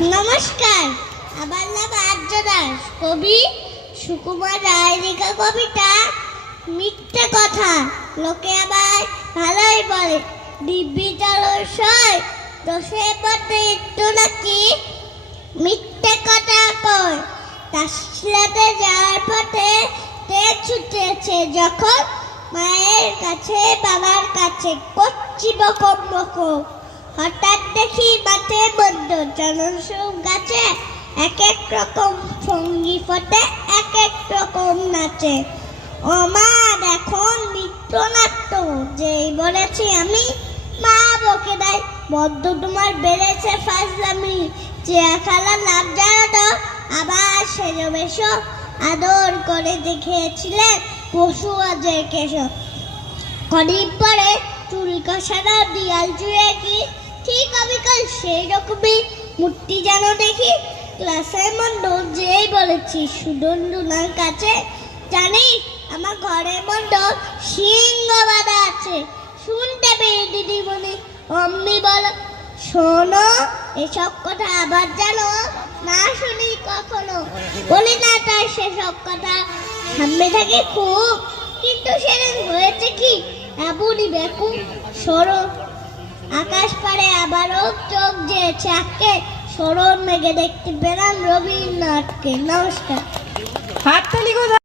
নমস্কার, আমার নাম আর্য দাস। কবি সুকুমার রায় লেখা কবিতা মিথ্যে কথা। লোকে আবার ভালোই বলে দিব্যি জলসয় দোষে পথে একটু নাকি মিথ্যে কথা কয়। তাসলাতে যাওয়ার পথে তে ছুটেছে যখন মায়ের কাছে বাবার কাছে করছি বকম বকম। হঠাৎ দেখি মাঠে বন্ধ জনসুখ গাছে এক এক রকম সঙ্গী ফটে এক এক রকম নাচে। আমার এখন নৃত্যনাট্য যেই বলেছি আমি মা বকে দেয় বদ্ধ তোমার বেড়েছে ফাজলামি। চেয়া খেলা নাম জানো তো আবার সেজো বেশো আদর করে দেখিয়েছিলেন পশু আজের কেশো। কদিন পরে চুল কষানো দিয়াল জুড়ে কি ঠিক অবিকল সেই রকমই মূর্তি যেন দেখি। ক্লাসের মন্ডল যেই বলেছি সুদন্ডুনার কাছে জানিস আমার ঘরের মন্ডল সিংহ বাঁধা আছে। শুনতে পেয়ে দিদিমণি অমনি বলো শোনো এসব কথা আবার জানো না শুনি কখনো। বলি না তার সেসব কথা সামনে থাকে খুব, কিন্তু সেদিন হয়েছে কি এমনই বেকুব। সরো আকাশ পাড়ে আবারও চোখ যে চাকে স্মরণ মেঘে দেখতে পেলাম রবীন্দ্রনাথকে। নমস্কার। হাততালি কোথায়?